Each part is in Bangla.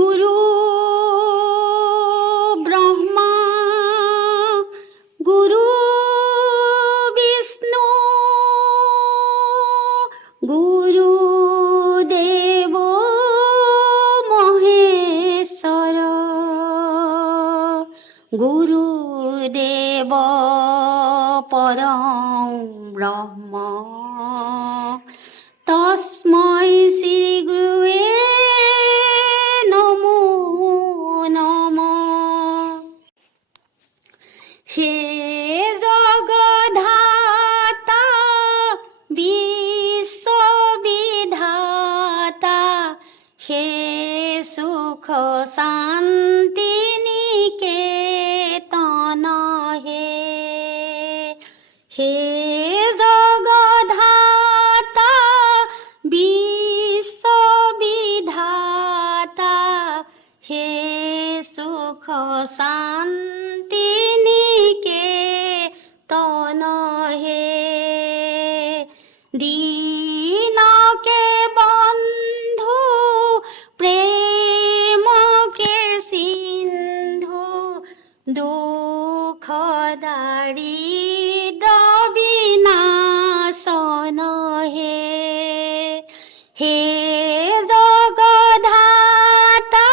গুরু ব্রহ্মা গুরু বিষ্ণু গুরু দেব মহেশ্বর গুরু দেব পরং ব্রহ্ম তস্मै শ্রী গুরুবে নমো নমঃ। হে জগদ্ধাতা বিশ্ববিধাতা হে সুখ শান্তি নিকেতন হে হে জগদ্ধাতা বিশ্ববিধাতা হে সুখ শান্তি নিকেতন হে দীনকে বন্ধু প্রেমকে সিন্ধু দুঃখ দারিদ্র বিনাশন হে হে জগদ্ধাতা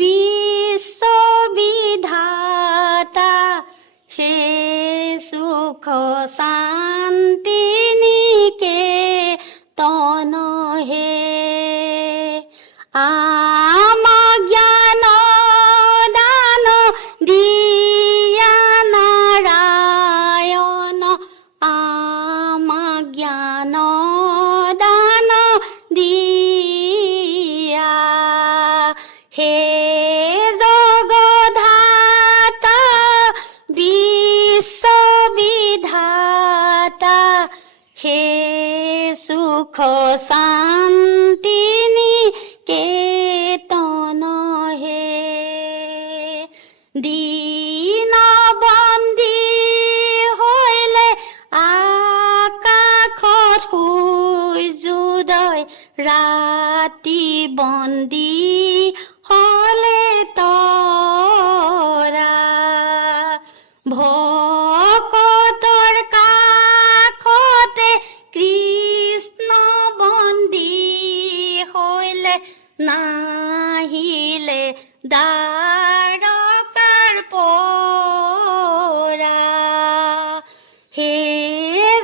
বিশ্ববিধাতা হে সুখ শান্তি নিকেতন হে আমা জ্ঞান দান দিয়া নারায়ণ আমা জ্ঞান দান দিয়া হে জগদ্ধাতা বিশ্ববিধাতা হে সুখ শান্তি নিকেতন হে দীনবন্দী হইলে আকাশত সূৰ্যোদয় ৰাতি বন্দী হলে তৰা ভকতৰ কাষতে কৃষ্ণ বন্দী হইলে নাহিলে দ্বাৰকাৰ পৰা হে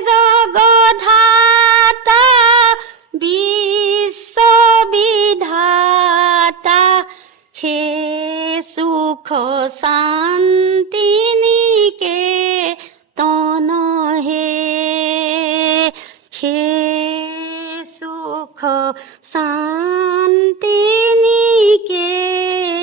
জগদ্ধাতা বিশ্ববিধাতা হে সুখ শান্তি নিকেতন হে হে সুখ শান্তি নিকেতন।